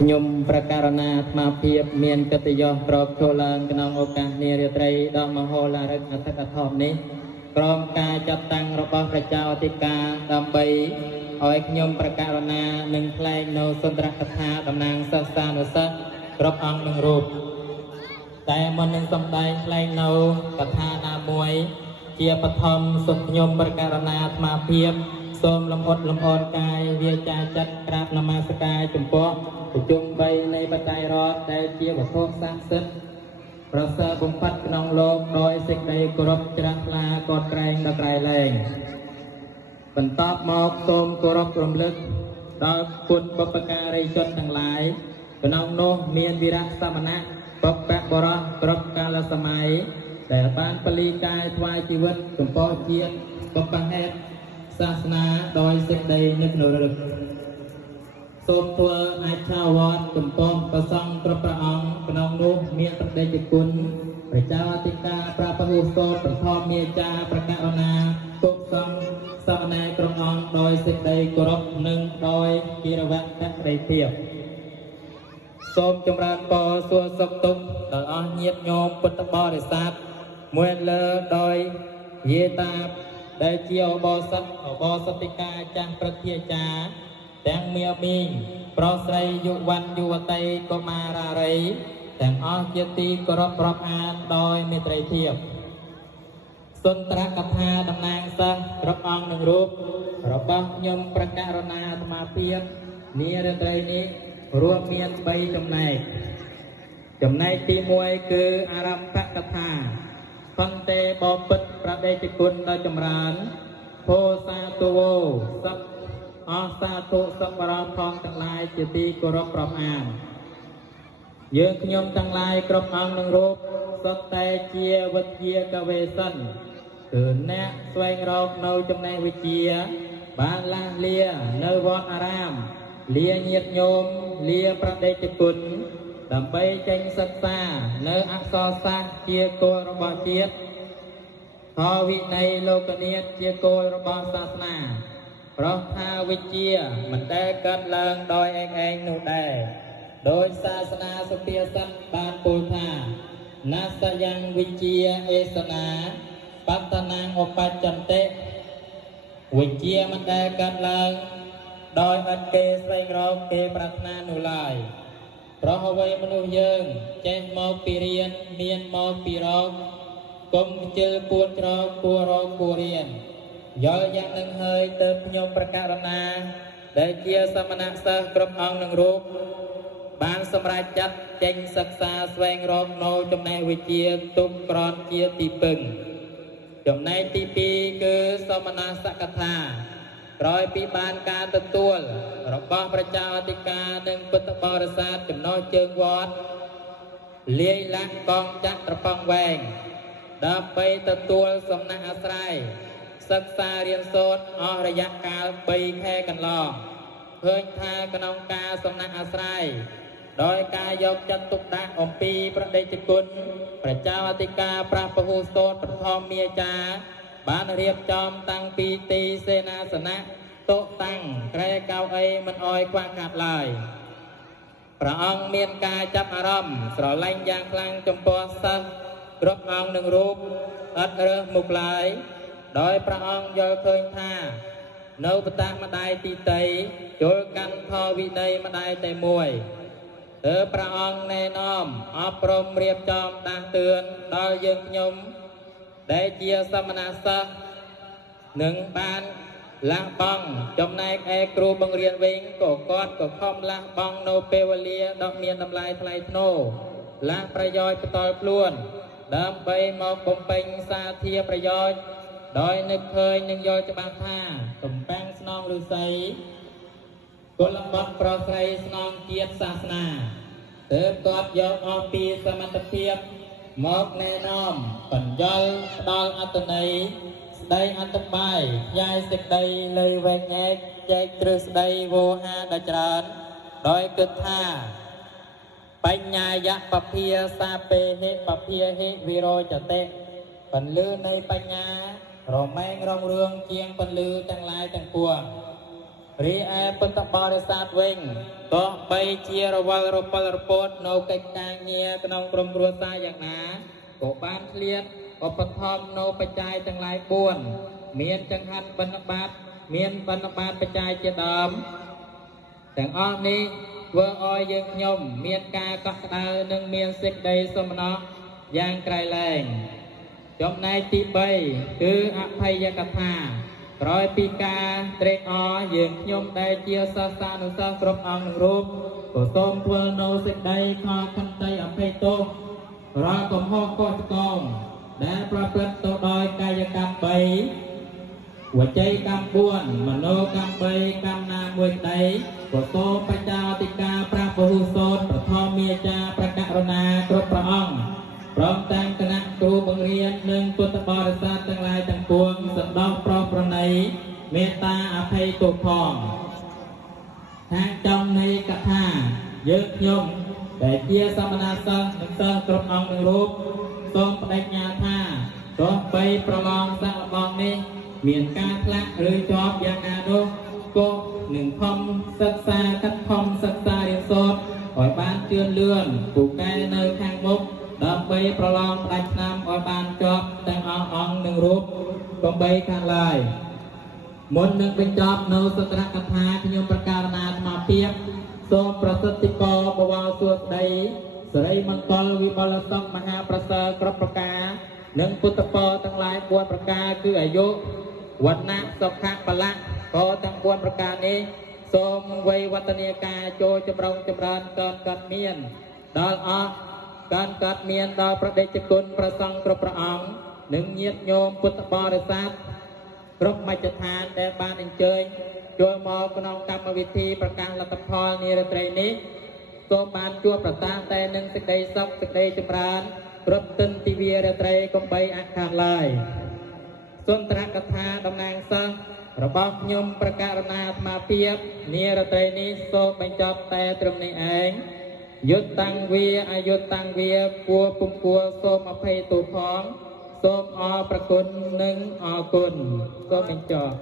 nhôm prakarana ma phiệp miền cát yo prop cho lang knong ô ca ni rê trai đo ma hồ la rực athak athom níក្រុមការចាត់តាំងរបស់ព្រះចៅអធិការដើម្បីឲ្យខ្ញុំប្រកាសណានឹងថ្លែងនៅសុន្ទរកថាតំណាងសិស្សានុសិស្សគ្រប់អង្គនឹងរូបតែមុននឹងសម្ដែងថ្លែងនៅកថាណាមួយជាបឋមសូមខ្ញុំប្រកាសណាអាត្មាភាពសូមលំអត់លំអរកាយវាចាចិត្តក្រាបនមស្ការចំពោះប្រជុំ3នៃបតៃរដ្ឋដែលជាវត្ថុស័ក្តិសិទ្ធិប្រសើរបំផុតក្នុងលោកដោយសេចក្តីគោរពជ្រះថ្លាកោតក្រែងដល់ក្រៃលែងបន្តមកសូមគោរពរំលឹកដល់គុណបុព្វការីជនទាំងឡាយក្នុងនោះមានវីរៈសមណៈបុព្វបរោះគ្រប់កាលសម័យដែលបានពលីកាយថ្វាយជីវិតចំពោះជាតិបុព្វហេតុសាសនាដោយសេចក្តីនឹកនរឹកសូមធ្វើអាចឆាវត្តចំពោះព្រះសង្ឃគ្រប់ព្រះអង្គក្នុងនោះមានព្រះដេចគុណព្រះចៅអធិការព្រះពហុសោតប្រធមមេចាប្រកាសណាទុកសង្ឃសមណែក្រុមអង្គដោយសេចក្តីគោរពនិងដោយគិរវៈភក្តីភាពសូមចម្រើនពរសួរសុខទុក្ខដល់អស់ញាតិញោមពុទ្ធបរិស័ទមួយលើដោយយាតាដែលជាឧបោសថិកាចាស់ព្រឹទ្ធាចារ្យទាំងមាមីងប្រុសស្រីយុវ័នយុវតីកុមារារីទាំងអស់ជាទីគោរពរាប់អានដោយមេត្រីភាពសុន្ទរកថាតំណាងសិស្សគ្រប់អង្គនឹងរូបរបស់ខ្ញុំប្រកាសណាអាត្មាភាពនារាត្រីនេះរួមមាន3ចំណែកទី1គឺអារម្មភកថាផន្តេបពិតប្រដេជគុណដ៏ចម្រើនភោសាទុវោសព្ទអសាធុសប្បុរសផងទាំងឡាយជាទីគោរពរាប់អានយើងខ្ញុំទាំងឡាយគ្រប់អង្គនឹងរូបសុទ្ធតែជាវិជ្ជាកវេសិនគឺអ្នកស្វែងរកនៅចំណេះវិជ្ជាបានលះលានៅវត្តអារាមលាញាតិញោមលាប្រដេជគុណដើម្បីចេញសិក្សានៅអក្សរសាស្ត្រជាគោលរបស់ជាតិធម៌វិន័យលោកនាថជាគោលរបស់សាសនាព្រោះថាវិជ្ជាមិនដែលកើតឡើងដោយឯងនោះដែរដោយសាសនាសុភាសិតបានពោលថាណាសយ៉ាងវិជ្ជាអេសនាបតនាងឧបច្ចន្តិវិជ្ជាមិនដែលកើតឡើងដោយឥតគេស្វែងរកគេប្រាថ្នានោះឡើយព្រោះអ្វីមនុស្សយើងចេះមកពីរៀនមានមកពីរកកុំខ្ជិលពួនច្រកគួររកគួររៀនយល់យ៉ាងនឹងហើយទៅខ្ញុំប្រកាសណាដែលជាសមណសិស្សគ្រប់អង្គនឹងរូបបានសម្រេចចាត់ចេញសិក្សាស្វែងរកនៅចំណេះវិជ្ជាទុកក្រនជាទីពឹងចំណែកទី2គឺសមណសកថាក្រោយពីបានការទទួលរបស់ព្រះចៅអធិការនិងពុទ្ធបរិស័ទចំណុះជើងវត្តលាយឡាក់កងចាក់ត្រប៉ងវែងដើម្បីទទួលសំណាក់អាស្រ័យសិក្សារៀនសូត្រអស់រយៈកាល3ខែកន្លងឃើញថាក្នុងការសំណាក់អាស្រ័យដោយការយកចិត្តទុកដាក់អំពីប្រដេជគុណព្រះចៅអធិការព្រះពហុសោតប្រធមមាចាបានរៀបចំតាំងពីទីសេនាសនៈតុតាំងក្រែកៅអីមិនអោយខ្វះខាតឡើយព្រះអង្គមានការចាប់អារម្មណ៍ស្រឡាញ់យ៉ាងខ្លាំងចំពោះសិស្សគ្រប់អង្គនឹងរូបឥតរើសមុខឡើយដោយព្រះអង្គយល់ឃើញថានៅបតាម្ដាយទីតីចូលកាន់ផលវិន័យម្ដាយតែមួយទើបព្រះអង្គណែនាំអប់រំរៀបចំដាស់តឿនដល់យើងខ្ញុំដែលជាសមណសិស្សនឹងបានលះបង់ចំណែកឯគ្រូបង្រៀនវិញក៏គាត់ក៏ខំលះបង់នៅពេលវេលាដ៏មានតម្លៃថ្លៃថ្នូរលះប្រយោជន៍បន្តខ្លួនដើម្បីមកបំពេញសាធារប្រយោជន៍ដោយនឹកឃើញនឹងយល់ច្បាស់ថាទំពាំងស្នងឫស្សីកុលបុត្រប្រុសស្រីស្នងជាតិសាសនាទើបគាត់យកអស់ពីសមត្ថភាពមកណែនាំបញ្យលផ្ដល់អត្តន័យស្ដីអត្តបាយផ្សាយសេចក្តីលើវែងញែកចែកទ្រឹស្ដីវោហាដ៏ច្រើនដោយគិតថាបញ្ញាយៈបភាសាពេហេបភាហេវិរោចតិពន្លឺនៃបញ្ញារមែងរងរឿងជាងពន្លឺទាំងឡាយទាំងពួង រីឯពុទ្ធបរិស័ទវិញក៏បីជារវល់រពលរពតនៅកិច្ចការងារក្នុងក្រុមគ្រួសារយ៉ាងណាក៏បានឆ្លៀតឧបត្ថម្ភនៅបច្ច័យទាំងឡាយ4មានចង្ហាន់បណ្ឌបាតមានបណ្ឌបាតបច្ច័យជាដើមទាំងអស់នេះធ្វើឲ្យយើងខ្ញុំមានការកក់ក្ដៅនិងមានសេចក្តីសុំណោះយ៉ាងក្រៃលែងចំណែកទី3គឺអភ័យកថាក្រោយពីការត្រេកអរយើងខ្ញុំដែលជាសិស្សានុសិស្សគ្រប់អង្គនឹងរូបក៏សូមធ្វើនៅសេចក្តីខកខន្តីអភ័យទោសរាល់កំហុសកុសឆ្គងដែលប្រព្រឹត្តទៅដោយកាយកម្ម3វចីកម្ម4មโนកម្ម3កម្មណាមួយក្តីក៏សូមបច្ចាអធិការប្រាពហុសូត្រប្រធមមាចាប្រករុណាគ្រប់ព្រះអង្គព្រមទាំងគណៈគ្រូបង្រៀននិងពុទ្ធបរិស័ទទាំងឡាយទាំងពួងសន្តោសប្រោសប្រណីមេត្តាអភ័យទោសផងខាងចំនៃកថាយើងខ្ញុំដែលជាសមណសិស្សនិងសិស្សគ្រប់អង្គនឹងរូបសូមបដិញ្ញាថាទោះបីប្រឡងសាក់លបងនេះមានការផ្លាក់ឬជាប់យ៉ាងណានោះក៏នឹងខំសិក្សាកាត់ខំសិក្សារៀនសូត្រឲ្យបានជឿនលឿនពូកែនៅខាងមុខដើម្បីប្រឡងផ្ដាច់ឆ្នាំឲ្យបានជាប់ទាំងអស់អង្គនឹងរូបកំបីខាងឡើយមុននឹងបញ្ចប់នៅសត្រកថាខ្ញុំប្រកាសណាអាត្មាភាពសូមប្រសិទ្ធិកោបវរសួស្តីសិរីមង្គលវិបលសុខមហាប្រសើរគ្រប់ប្រការនិងពុទ្ធពរទាំងឡាយ4ប្រការគឺអាយុវណ្ណៈសុខៈបលៈក៏ទាំង4ប្រការនេះសូមវ័យវឌ្ឍនាការចូលចម្រុងចម្រើនកើនមានដល់អស់កើនមានដល់ប្រដេជគុណព្រះសង្ឃគ្រប់ព្រះអង្គនិងញាតិញោមពុទ្ធបរិស័ទគ្រប់មជ្ឈដ្ឋានដែលបានអញ្ជើញចូលមកក្នុងកម្មវិធីប្រកាសលទ្ធផលនារាត្រីនេះសូមបានជួបប្រតាំងតែនឹងសេចក្តីសុខសេចក្តីចម្រើនគ្រប់ទិនទិវារាត្រីកំបីអខានឡើយសុន្ទរកថាតំណាងសិស្សរបស់ខ្ញុំប្រកាសណាអាត្មាភាពនារាត្រីនេះសូមបញ្ចប់តែត្រឹមនេះឯងយុទ្ធតាំងវាអយុទ្ធតាំងវាគួរពុំគួរសូមអភ័យទោសផងសូមអរប្រគុណនិងអរគុណសូមបញ្ចប់